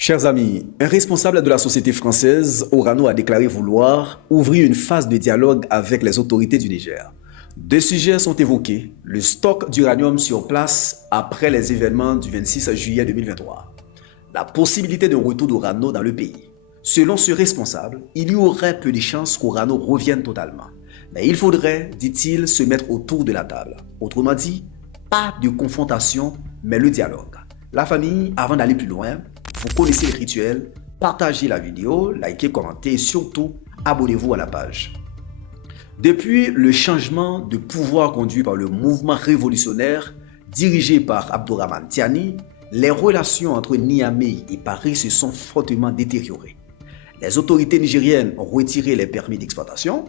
Chers amis, un responsable de la société française, Orano, a déclaré vouloir ouvrir une phase de dialogue avec les autorités du Niger. Deux sujets sont évoqués: le stock d'uranium sur place après les événements du 26 juillet 2023, la possibilité d'un retour d'Orano dans le pays. Selon ce responsable, il y aurait peu de chances qu'Orano revienne totalement. Mais il faudrait, dit-il, se mettre autour de la table. Autrement dit, pas de confrontation, mais le dialogue. La famille, avant d'aller plus loin, vous connaissez le rituel, partagez la vidéo, likez, commentez et surtout, abonnez-vous à la page. Depuis le changement de pouvoir conduit par le mouvement révolutionnaire dirigé par Abdourahmane Tiani, les relations entre Niamey et Paris se sont fortement détériorées. Les autorités nigériennes ont retiré les permis d'exploitation,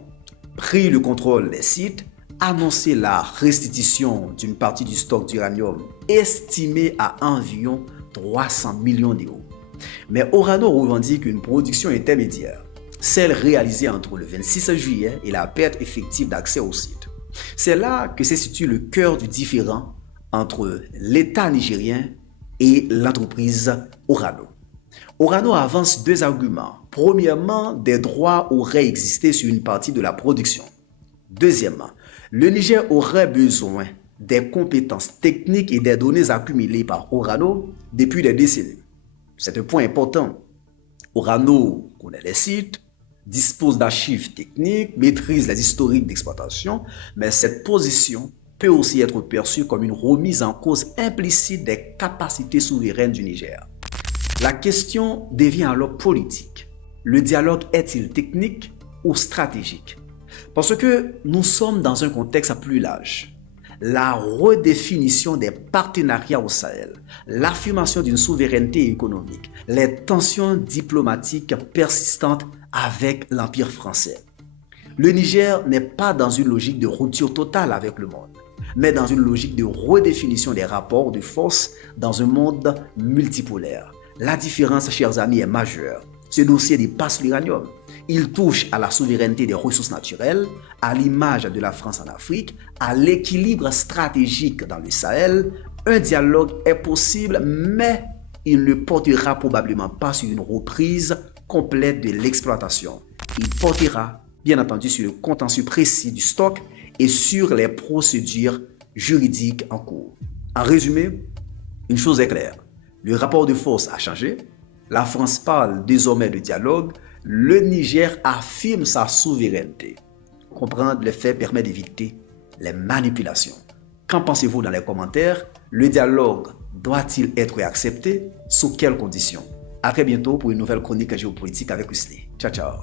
pris le contrôle des sites, annoncé la restitution d'une partie du stock d'uranium estimé à environ 300 millions d'euros. Mais Orano revendique une production intermédiaire, celle réalisée entre le 26 juillet et la perte effective d'accès au site. C'est là que se situe le cœur du différend entre l'État nigérien et l'entreprise Orano. Orano avance deux arguments. Premièrement, des droits auraient existé sur une partie de la production. Deuxièmement, le Niger aurait besoin des compétences techniques et des données accumulées par Orano depuis des décennies. C'est un point important. Orano connaît les sites, dispose d'archives techniques, maîtrise les historiques d'exploitation, mais cette position peut aussi être perçue comme une remise en cause implicite des capacités souveraines du Niger. La question devient alors politique. Le dialogue est-il technique ou stratégique? Parce que nous sommes dans un contexte plus large. La redéfinition des partenariats au Sahel, l'affirmation d'une souveraineté économique, les tensions diplomatiques persistantes avec l'Empire français. Le Niger n'est pas dans une logique de rupture totale avec le monde, mais dans une logique de redéfinition des rapports de force dans un monde multipolaire. La différence, chers amis, est majeure. Ce dossier dépasse l'uranium. Il touche à la souveraineté des ressources naturelles, à l'image de la France en Afrique, à l'équilibre stratégique dans le Sahel. Un dialogue est possible, mais il ne portera probablement pas sur une reprise complète de l'exploitation. Il portera, bien entendu, sur le contentieux précis du stock et sur les procédures juridiques en cours. En résumé, une chose est claire, le rapport de force a changé. La France parle désormais de dialogue. Le Niger affirme sa souveraineté. Comprendre les faits permet d'éviter les manipulations. Qu'en pensez-vous dans les commentaires? Le dialogue doit-il être accepté? Sous quelles conditions? À très bientôt pour une nouvelle chronique géopolitique avec Wesley. Ciao, ciao.